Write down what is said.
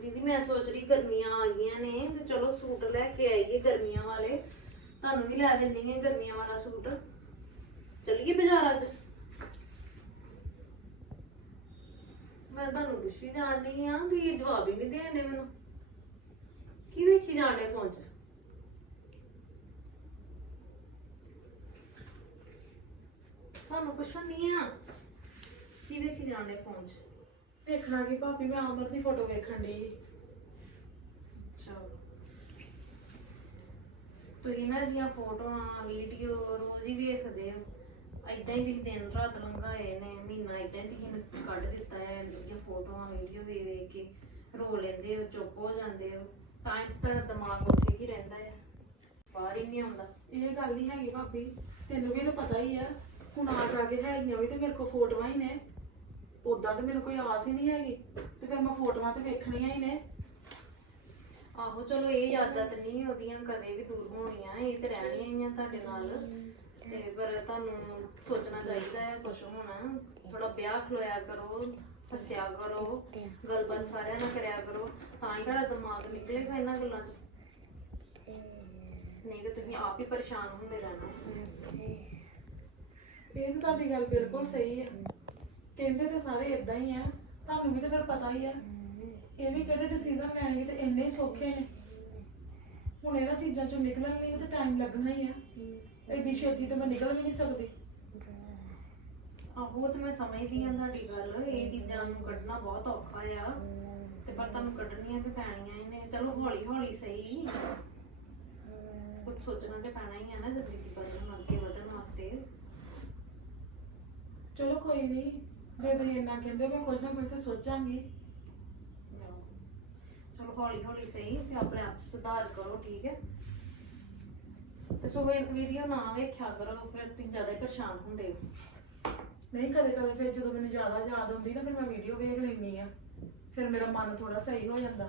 ਦੀਦੀ, ਮੈਂ ਸੋਚ ਰਹੀ ਗਰਮੀਆਂ ਆ ਗਈਆਂ ਨੇ, ਤੇ ਚਲੋ ਸੂਟ ਲੈ ਕੇ ਆਈਏ ਗਰਮੀਆਂ ਵਾਲੇ। ਤੁਹਾਨੂੰ ਵੀ ਲੈ ਦਿੰਦੀ ਹਾਂ ਗਰਮੀਆਂ ਵਾਲਾ ਸੂਟ। ਚੱਲੀਏ ਬਾਜ਼ਾਰ ਅੱਜ? ਮੈਂ ਤੁਹਾਨੂੰ ਪੁੱਛੀ ਜਾਣੀ ਆ ਤੁਸੀਂ ਜਵਾਬ ਹੀ ਨਹੀਂ ਦੇਣੇ ਮੈਨੂੰ। ਕੀ ਵੇਖੀ ਜਾਣੇ ਫੋਨ 'ਚ? ਤੁਹਾਨੂੰ ਪੁੱਛਣ ਨਹੀਂ ਆ ਕੀ ਵੇਖੀ ਜਾਣੇ ਫੋਨ 'ਚ? ਦੇਖਣਾ ਕਿ ਭਾਬੀ ਮੈਂ ਅਮਰ ਦੀ ਫੋਟੋ ਵੇਖਣ ਦੀ ਚਲੋ ਤੁਸੀਂ ਨਾ ਇਹਦੀਆਂ ਫੋਟੋਆਂ ਵੀਡੀਓ ਰੋਜ਼ ਹੀ ਵੇਖਦੇ ਹੋ। ਏਦਾਂ ਹੀ ਤੁਸੀਂ ਦਿਨ ਰਾਤ ਲੰਘਾਏ ਨੇ ਮਹੀਨਾ ਏਦਾਂ ਹੀ ਤੁਸੀਂ ਕੱਢ ਦਿੱਤਾ ਹੈ ਇਹਦੀਆਂ ਫੋਟੋਆਂ ਵੀਡੀਓ ਵੇਖ ਵੇਖ ਕੇ ਰੋ ਲੈਂਦੇ ਹੋ ਚੁੱਪ ਹੋ ਜਾਂਦੇ ਹੋ। ਤਾਂ ਹੀ ਤਾਂ ਤੁਹਾਡਾ ਦਿਮਾਗ ਉੱਥੇ ਹੀ ਰਹਿੰਦਾ ਹੈ। ਬਾਹਰ ਹੀ ਨਹੀਂ ਆਉਂਦਾ। ਇਹ ਗੱਲ ਨਹੀਂ ਹੈਗੀ ਭਾਬੀ ਤੈਨੂੰ ਵੀ ਤਾਂ ਪਤਾ ਹੀ ਆ। ਹੁਣ ਆ ਜਾ ਕੇ ਹੈਗੀਆਂ ਵੀ ਤੇ ਮੇਰੇ ਕੋਲ ਫੋਟੋਆਂ ਹੀ ਨੇ। ਉਦਾਂ ਤੇ ਮੈਨੂੰ ਕੋਈ ਆਸ ਹੀ ਨਹੀਂ ਹੈਗੀ ਤੇ ਫਿਰ ਮੈਂ ਫੋਟੋਆਂ ਤੇ ਵੇਖਣੀਆਂ ਹੀ ਨੇ। ਆਹੋ ਚਲੋ ਇਹ ਯਾਦਾਂ ਤੇ ਨਹੀਂ ਉਹਦੀਆਂ ਕਦੇ ਵੀ ਦੂਰ ਹੋਣੀਆਂ ਇਹ ਤੇ ਰਹਿਣੀਆਂ ਹੀ ਆ ਤੁਹਾਡੇ ਨਾਲ। ਤੇ ਪਰ ਤੁਹਾਨੂੰ ਸੋਚਣਾ ਚਾਹੀਦਾ ਹੈ ਕੁਝ ਹੋਣਾ ਥੋੜਾ ਵਿਆਹ ਖਲੋਇਆ ਕਰੋ ਹੱਸਿਆ ਕਰੋ ਗੱਲਬਾਤ ਸਾਰਿਆਂ ਨਾਲ ਕਰਿਆ ਕਰੋ ਤਾਂ ਹੀ ਤੁਹਾਡਾ ਦਿਮਾਗ ਨਿਕਲੇਗਾ ਇਹਨਾਂ ਗੱਲਾਂ 'ਚ। ਨਹੀਂ ਤੇ ਤੁਸੀਂ ਆਪ ਹੀ ਪਰੇਸ਼ਾਨ ਹੁੰਦੇ ਰਹਿਣਾ। ਇਹ ਤਾਂ ਤੁਹਾਡੀ ਗੱਲ ਬਿਲਕੁਲ ਸਹੀ ਹੈ। ਕਹਿੰਦੇ ਤੇ ਸਾਰੇ ਇਦਾਂ ਹੀ ਆ ਤੁਹਾਨੂੰ ਵੀ ਤਾਂ ਫਿਰ ਪਤਾ ਹੀ ਆ। ਇਹ ਵੀ ਕਿਹੜੇ ਡਿਸੀਜਨ ਲੈਣਗੇ ਤੇ ਇੰਨੇ ਹੀ ਸੌਖੇ ਨੇ। ਹੁਣ ਇਹਨਾਂ ਚੀਜ਼ਾਂ ਚੋਂ ਨਿਕਲਣ ਲਈ ਵੀ ਤਾਂ ਟਾਈਮ ਲੱਗਣਾ ਹੀ ਆ। ਐਡੀ ਛੇਤੀ ਤਾਂ ਮੈਂ ਨਿਕਲ ਵੀ ਨਹੀਂ ਸਕਦੀ। ਆਹੋ ਉਹ ਤੇ ਮੈਂ ਸਮਝਦੀ ਹਾਂ ਤੁਹਾਡੀ ਗੱਲ। ਇਹ ਚੀਜ਼ਾਂ ਨੂੰ ਕੱਢਣਾ ਬਹੁਤ ਔਖਾ ਆ। ਤੇ ਪਰ ਤੁਹਾਨੂੰ ਕੱਢਣੀਆਂ ਤੇ ਪੈਣੀਆਂ ਹੀ ਨੇ। ਚਲੋ ਹੌਲੀ ਹੌਲੀ ਸਹੀ। ਕੁਝ ਸੋਚਣਾ ਤੇ ਪੈਣਾ ਹੀ ਆ ਨਾ ਜ਼ਿੰਦਗੀ ਬਦਲਣ ਅੱਗੇ ਵਧਣ ਵਾਸਤੇ। ਚਲੋ ਕੋਈ ਨਹੀਂ ਜੇ ਤੁਸੀਂ ਇੰਨਾ ਕਹਿੰਦੇ ਹੋ, ਮੈਂ ਕੁਝ ਨਾ ਕੁਝ ਤਾਂ ਸੋਚਾਂਗੀ। ਚਲੋ ਹੌਲੀ ਹੌਲੀ ਸਹੀ ਤੇ ਆਪਣੇ ਆਪ 'ਚ ਸੁਧਾਰ ਕਰੋ ਠੀਕ ਹੈ? ਤੇ ਸੋ ਇਹ ਵੀਡੀਓ ਨਾ ਵੇਖਿਆ ਕਰੋ ਫਿਰ ਤੁਸੀਂ ਜ਼ਿਆਦਾ ਹੀ ਪਰੇਸ਼ਾਨ ਹੁੰਦੇ ਹੋ। ਨਹੀਂ ਕਦੇ ਕਦੇ ਫਿਰ ਜਦੋਂ ਮੈਨੂੰ ਜ਼ਿਆਦਾ ਯਾਦ ਆਉਂਦੀ ਨਾ ਫਿਰ ਮੈਂ ਵੀਡੀਓ ਵੇਖ ਲੈਂਦੀ ਆ ਫਿਰ ਮੇਰਾ ਮਨ ਥੋੜਾ ਸਹੀ ਹੋ ਜਾਂਦਾ।